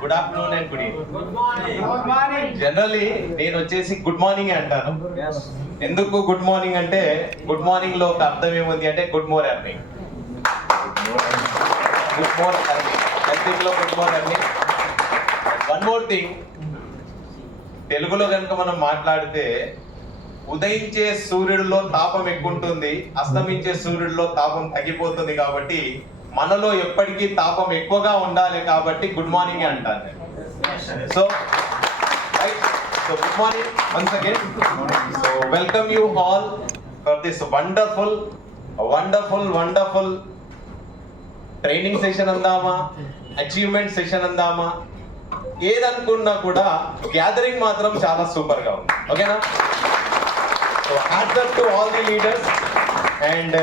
Good afternoon and good evening good morning generally నేను వచ్చేసి good morning అంటాను. ఎందుకు గుడ్ మార్నింగ్ అంటే గుడ్ మార్నింగ్లో ఒక అర్థం ఏముంది అంటే good more earning good more earning హెల్త్లో good morning one more thing తెలుగులో కనుక మనం మాట్లాడితే ఉదయించే సూర్యుడిలో తాపం ఎక్కువ ఉంటుంది అస్తమించే సూర్యుడిలో తాపం తగ్గిపోతుంది కాబట్టి మనలో ఎప్పటికీ తాపం ఎక్కువగా ఉండాలి కాబట్టి గుడ్ మార్నింగ్ అంటాను నేను. So so good morning once again so welcome you all for this wonderful wonderful wonderful training session అందామా అచీవ్మెంట్ సెషన్ అందామా? ఏదనుకున్నా కూడా గ్యాదరింగ్ మాత్రం చాలా సూపర్గా ఉంది ఓకేనా so hats to all the leaders and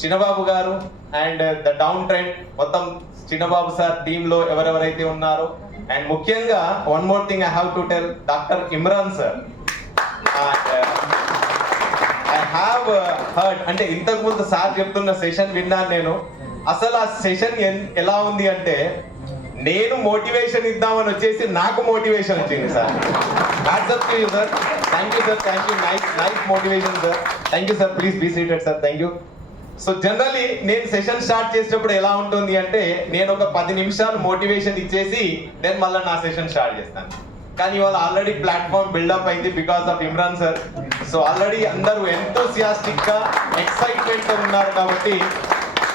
Chinnababu గారు అండ్ ద డౌన్ ట్రెండ్ మొత్తం చిన్నబాబు సార్ టీమ్లో ఎవరెవరైతే ఉన్నారో. అండ్ ముఖ్యంగా one more thing I have to tell doctor Imran sir I have heard అంటే ఇంతకు ముందు సార్ చెప్తున్న సెషన్ విన్నాను నేను. అసలు ఆ సెషన్ ఎలా ఉంది అంటే నేను మోటివేషన్ ఇద్దామని వచ్చేసి నాకు మోటివేషన్ వచ్చింది sir. Hats off to you sir thank you sir thank you nice nice motivation sir thank you sir please be seated sir thank you so generally నేను సెషన్ స్టార్ట్ చేసేటప్పుడు ఎలా ఉంటుంది అంటే నేను ఒక పది నిమిషాలు మోటివేషన్ ఇచ్చేసి దెన్ మళ్ళీ నా సెషన్ స్టార్ట్ చేస్తాను. కానీ ఇవాళ ఆల్రెడీ ప్లాట్ఫామ్ బిల్డప్ అయింది because of Imran sir so already అందరూ ఎంతోసియాస్టిక్గా ఎక్సైట్మెంట్తో ఉన్నారు కాబట్టి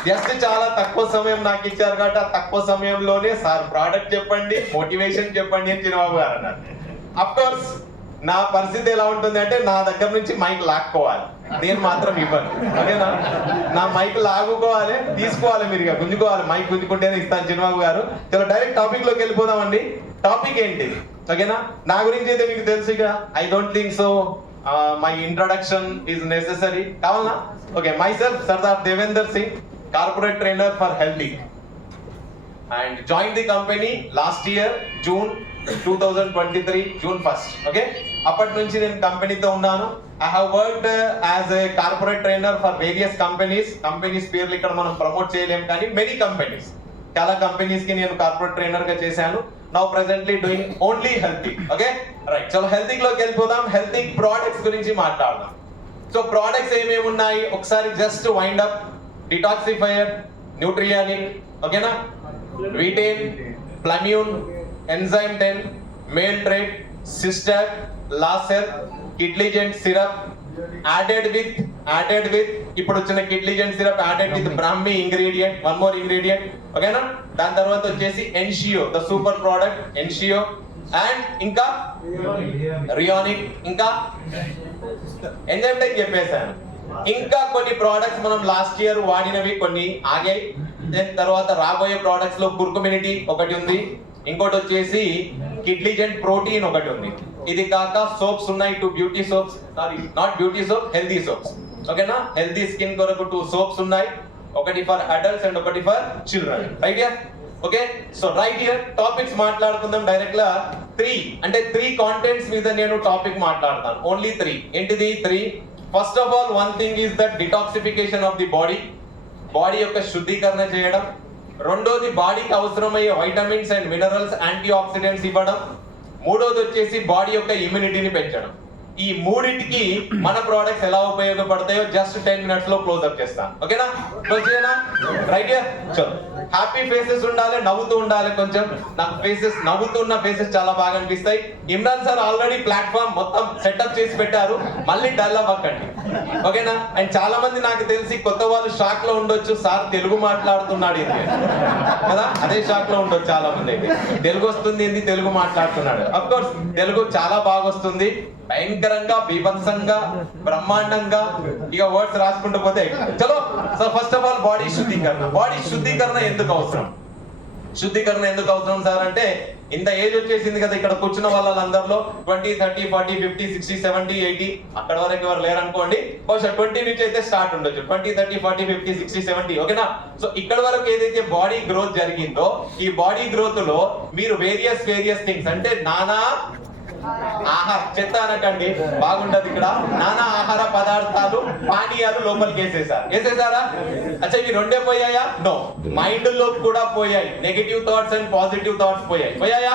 జస్ట్ చాలా తక్కువ సమయం నాకు ఇచ్చారు కాబట్టి ఆ తక్కువ సమయంలోనే సార్ ప్రోడక్ట్ చెప్పండి మోటివేషన్ చెప్పండి అని చిరబాబు గారు అన్నారు. అఫ్ కోర్స్ నా పరిస్థితి ఎలా ఉంటుంది అంటే నా దగ్గర నుంచి మైక్ లాక్కోవాలి. నేను మాత్రం ఇవ్వను. ఓకేనా? నా మైక్ లాగుకోవాలి తీసుకోవాలి మీరు ఇక గుంజుకోవాలి. మైక్ గుంజుకుంటేనే ఇస్తాను చిన్నబాబు గారు. చలో డైరెక్ట్ టాపిక్లోకి వెళ్ళిపోదామండి. టాపిక్ ఏంటి? ఓకేనా? నా గురించి అయితే మీకు తెలుసు ఇక. I don't think so my introduction is necessary కావాలా? Okay myself Sardar Devender Singh corporate trainer for healthy and join the company last year June two thousand twenty three June first okay అప్పటి నుంచి నేను కంపెనీతో ఉన్నాను. I have worked as a corporate trainer for various companies companies పేర్లు ఇక్కడ మనం promote చేయలేం కానీ మెనీ కంపెనీస్ చాలా కంపెనీస్కి నేను కార్పొరేట్ ట్రైనర్గా చేశాను. Now presently doing only healthing okay right so హెల్తింగ్లోకి వెళ్ళిపోదాం. హెల్తింగ్ ప్రోడక్ట్స్ గురించి మాట్లాడదాం. సో ప్రోడక్ట్స్ ఏమేమి ఉన్నాయి? ఒకసారి జస్ట్ వైండ్ అప్ డిటాక్సిఫైయర్ న్యూట్రియానిక్ ఓకేనా వీటేన్ ప్లమ్యూన్ ఎంజైమ్ టెన్ మేల్ ట్రేడ్ సిస్టర్ లాసెర్ కిడ్లీజెంట్ syrup added with added with ఇప్పుడు వచ్చిన కిడ్లీజెంట్ syrup added with Brahmi ingredient one more ingredient ఓకేనా దాని తర్వాత వచ్చేసి ఎన్షియో ద సూపర్ ప్రోడక్ట్ ఎన్షియో అండ్ ఇంకా? రియానిక్ ఇంకా? ఎంజైమ్ టెక్ చెప్పేశాను. ఇంకా కొన్ని ప్రోడక్ట్స్ మనం లాస్ట్ ఇయర్ వాడినవి కొన్ని ఆగాయి. దెన్ తర్వాత రాబోయే ప్రోడక్ట్స్లో కుర్కుమినిటీ ఒకటి ఉంది. ఇంకోటి వచ్చేసి కిడ్లీజెంట్ ప్రోటీన్ ఒకటి ఉంది. ఇది కాక సోప్స్ ఉన్నాయి two beauty soaps sorry not beauty soap healthy soaps ఓకేనా? హెల్దీ స్కిన్ కొరకు టూ సోప్స్ ఉన్నాయి. ఒకటి ఫర్ అడల్ట్స్ అండ్ ఒకటి for children right okay so right year topics మాట్లాడుకుందాం డైరెక్ట్గా త్రీ అంటే త్రీ కాంటెంట్స్ మీద నేను టాపిక్ మాట్లాడతాను. ఓన్లీ త్రీ ఏంటిది? Three first of all one thing is the detoxification of the body body యొక్క శుద్ధీకరణ చేయడం. రెండోది బాడీకి అవసరమయ్యే vitamins and minerals antioxidants ఇవ్వడం. మూడోది వచ్చేసి బాడీ యొక్క ఇమ్యూనిటీని పెంచడం. ఈ మూడింటికి మన ప్రోడక్ట్స్ ఎలా ఉపయోగపడతాయో జస్ట్ టెన్ మినిట్స్లో క్లోజ్ అప్ చేస్తాను. ఓకేనా? క్లోజ్ చేయనా? రైట్ చలో. హ్యాపీ ఫేసెస్ ఉండాలి నవ్వుతూ ఉండాలి కొంచెం. నాకు ఫేసెస్ నవ్వుతున్న ఫేసెస్ చాలా బాగా అనిపిస్తాయి. ఇమ్రాన్ సార్ ఆల్రెడీ ప్లాట్ఫామ్ మొత్తం సెటప్ చేసి పెట్టారు. మళ్ళీ డల్ అవ్వకండి. ఓకేనా? అండ్ చాలా మంది నాకు తెలిసి కొత్త వాళ్ళు షాక్లో ఉండొచ్చు. సార్ తెలుగు మాట్లాడుతున్నాడు ఇది కదా? అదే షాక్లో ఉండొచ్చు చాలా మంది అయితే. తెలుగు వస్తుంది ఏంది? తెలుగు మాట్లాడుతున్నాడు. అఫ్ కోర్స్ తెలుగు చాలా బాగా వస్తుంది. భయంకరంగా బీభత్సంగా బ్రహ్మాండంగా ఇక వర్డ్స్ రాసుకుంటూ పోతే చలో so first of all body శుద్ధీకరణ. బాడీ శుద్ధీకరణ ఎందుకు అవసరం? శుద్ధీకరణ ఎందుకు అవసరం సార్ అంటే ఇంత ఏజ్ వచ్చేసింది కదా ఇక్కడ కూర్చున్న వాళ్ళందరిలో twenty thirty forty fifty sixty seventy eighty అక్కడ వరకు ఎవరు లేరు అనుకోండి బహుశా ట్వంటీ నుంచి అయితే స్టార్ట్ ఉండొచ్చు. Twenty thirty forty fifty sixty seventy ఓకేనా? సో ఇక్కడ వరకు ఏదైతే బాడీ గ్రోత్ జరిగిందో ఈ బాడీ గ్రోత్లో మీరు వేరియస్ వేరియస్ థింగ్స్ అంటే నానా ఆహార చెత్త అనకండి. బాగుంటది ఇక్కడ. నానా ఆహార పదార్థాలు పానీయాలు లోపలికి వేసేసారు. వేసేసారా? అచ్చా ఇవి రెండే పోయాయా? నో మైండ్లో కూడా పోయాయి. Negative thoughts and positive thoughts పోయాయి. పోయాయా?